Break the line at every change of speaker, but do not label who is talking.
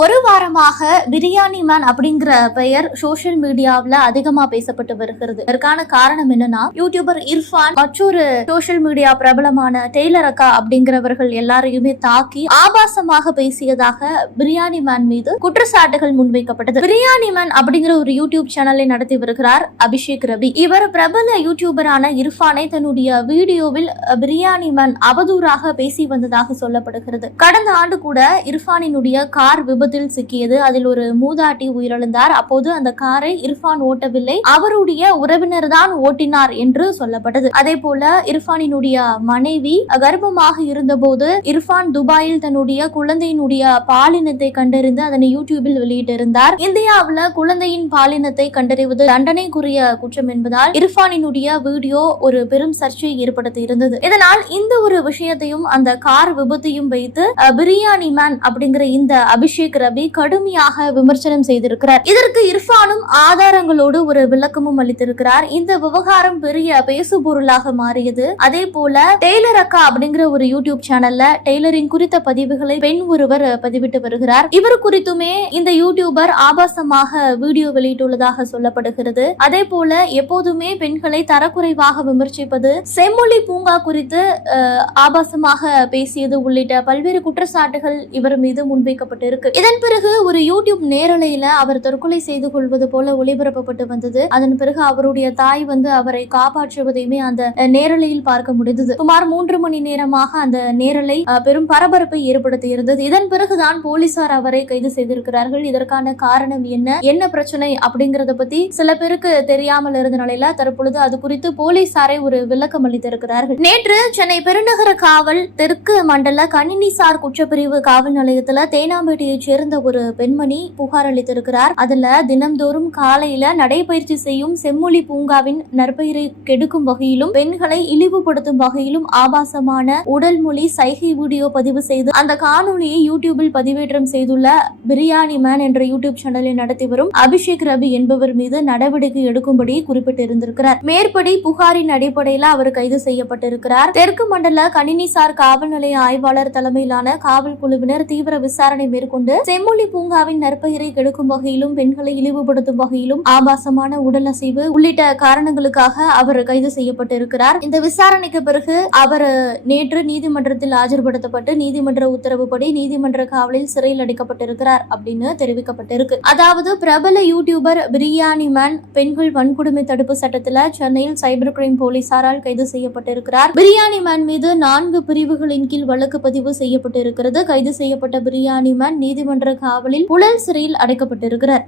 ஒரு வாரமாக பிரியாணி மேன் அப்படிங்கிற பெயர் சோஷியல் மீடியாவில் அதிகமா பேசப்பட்டு வருகிறது. இதற்கான காரணம் என்னன்னா யூடியூபர் இர்ஃபான் மற்றொரு சோஷியல் மீடியா பிரபலமான டெய்லர் அக்கா அப்படிங்கிறவர்கள் எல்லாரையுமே தாக்கி ஆபாசமாக பேசியதாக பிரியாணி மேன் மீது குற்றச்சாட்டுகள் முன்வைக்கப்பட்டது. பிரியாணி மேன் அப்படிங்கிற ஒரு யூடியூப் சேனலை நடத்தி வருகிறார் அபிஷேக் ரவி. இவர் பிரபல யூடியூபரான இர்ஃபானை தன்னுடைய வீடியோவில் பிரியாணி மேன் அவதூறாக பேசி வந்ததாக சொல்லப்படுகிறது. கடந்த ஆண்டு கூட இர்ஃபானினுடைய கார் விபத்தில் சிக்கியது. அதில் ஒரு மூதாட்டி உயிரிழந்தார். அப்போது அந்த காரை இர்ஃபான் ஓட்டவில்லை. அவருடைய உறவினர் தான் ஓட்டினார் என்று சொல்லப்பட்டது. அதே போல இர்ஃபானினுடைய மனைவி கர்ப்பமாக இருந்தபோது இர்ஃபான் துபாயில் தன்னுடைய குழந்தையினுடைய பாலினத்தை கண்டறிந்து அதனை யூடியூபில் வெளியிட்டிருந்தார். இந்தியாவில் குழந்தையின் பாலினத்தை கண்டறிவது தண்டனைக்குரிய குற்றம் என்பதால் இர்ஃபானினுடைய வீடியோ ஒரு பெரும் சர்ச்சையை ஏற்படுத்தி இருந்தது இதனால் இந்த ஒரு விஷயத்தையும் அந்த கார் விபத்தையும் வைத்து பிரியாணி மேன் அப்படிங்கிற இந்த அபிஷேக் ரவி கடுமையாக விமர்சனம் செய்திருக்கிறார். இதற்கு இர்ஃபானும் ஆதாரங்களோடு ஒரு விளக்கமும் அளித்திருக்கிறார். இந்த விவகாரம் பெரிய பேசு பொருளாக மாறியது. அதே போல டெய்லர் அக்கா அப்படிங்கிற ஒரு யூடியூப் சேனல்ல டெய்லரிங் குறித்த பதிவுகளை பெண் ஒருவர் பதிவிட்டு வருகிறார். இவர் குறித்துமே இந்த யூடியூபர் ஆபாசமாக வீடியோ வெளியிட்டுள்ளதாக சொல்லப்படுகிறது. அதே போல எப்போதுமே பெண்களை தரக்குறைவாக விமர்சிப்பது செம்மொழி பூங்கா குறித்து ஆபாசமாக பேசியது உள்ளிட்ட பல்வேறு குற்றச்சாட்டுகள் இவர் மீது முன்வைக்கப்பட்டிருக்கு. இதன் பிறகு ஒரு யூடியூப் நேரலையில அவர் தற்கொலை செய்து கொள்வது போல ஒளிபரப்பப்பட்டு வந்தது. அதன் பிறகு அவருடைய தாய் வந்து அவரை காப்பாற்றுவதையுமே அந்த நேரலையில் பார்க்க முடிந்தது. சுமார் மூன்று மணி நேரமாக அந்த நேரலை பெரும் பரபரப்பை ஏற்படுத்தி இருந்தது. இதன் பிறகுதான் போலீசார் அவரை கைது செய்திருக்கிறார்கள். இதற்கான காரணம் என்ன? என்ன பிரச்சனை? அப்படிங்கறத பத்தி சில பேருக்கு தெரியாமல் இருந்த நிலையில தற்பொழுது அது குறித்து போலீசாரை ஒரு விளக்கம் அளித்திருக்கிறார்கள். நேற்று சென்னை பெருநகர காவல் தெற்கு மண்டல கணினிசார் குற்றப்பிரிவு காவல் நிலையத்துல தேனாம்பேட்டையைச் சேர்ந்த ஒரு பெண்மணி புகார் அளித்திருக்கிறார். அதுல தினம்தோறும் காலையில நடைபயிற்சி செய்யும் செம்மொழி பூங்காவின் நற்பெயரை கெடுக்கும் வகையிலும் பெண்களை இழிவுபடுத்தும் வகையிலும் ஆபாசமான உடல் மொழி சைகை வீடியோ பதிவு செய்து அந்த காணொலியை யூடியூபில் பதிவேற்றம் செய்துள்ள பிரியாணி மேன் என்ற யூடியூப் சேனலை நடத்தி வரும் அபிஷேக் ரவி என்பவர் மீது நடவடிக்கை எடுக்கும்படி குறிப்பிட்டிருந்திருக்கிறார். மேற்படி புகாரின் அடிப்படையில் அவர் கைது செய்யப்பட்டிருக்கிறார். தெற்கு மண்டல கணினிசார் காவல் நிலைய ஆய்வாளர் தலைமையிலான காவல் குழுவினர் தீவிர விசாரணை மேற்கொண்டு செம்மொழி பூங்காவின் நற்பெயரை கெடுக்கும் வகையிலும் பெண்களை இழிவுபடுத்தும் வகையிலும் ஆபாசமான உடல் அசைவு உள்ளிட்ட காரணங்களுக்காக அவர் கைது செய்யப்பட்டிருக்கிறார். இந்த விசாரணைக்கு பிறகு அவர் நேற்று நீதிமன்றத்தில் ஆஜர்படுத்தப்பட்டு நீதிமன்ற உத்தரவுப்படி நீதிமன்ற காவலில் சிறையில் அடைக்கப்பட்டிருக்கிறார் அப்படின்னு தெரிவிக்கப்பட்டிருக்கு. அதாவது பிரபல யூடியூபர் பிரியாணி மேன் பெண்கள் வன்கொடுமை தடுப்பு சட்டத்தில் சென்னையில் சைபர் கிரைம் போலீசாரால் கைது செய்யப்பட்டிருக்கிறார். பிரியாணி மேன் மீது நான்கு பிரிவுகளின் கீழ் வழக்கு பதிவு செய்யப்பட்டிருக்கிறது. கைது செய்யப்பட்ட பிரியாணி மேன் நீதிமன்ற காவலில் புழல் சிறையில் அடைக்கப்பட்டிருக்கிறார்.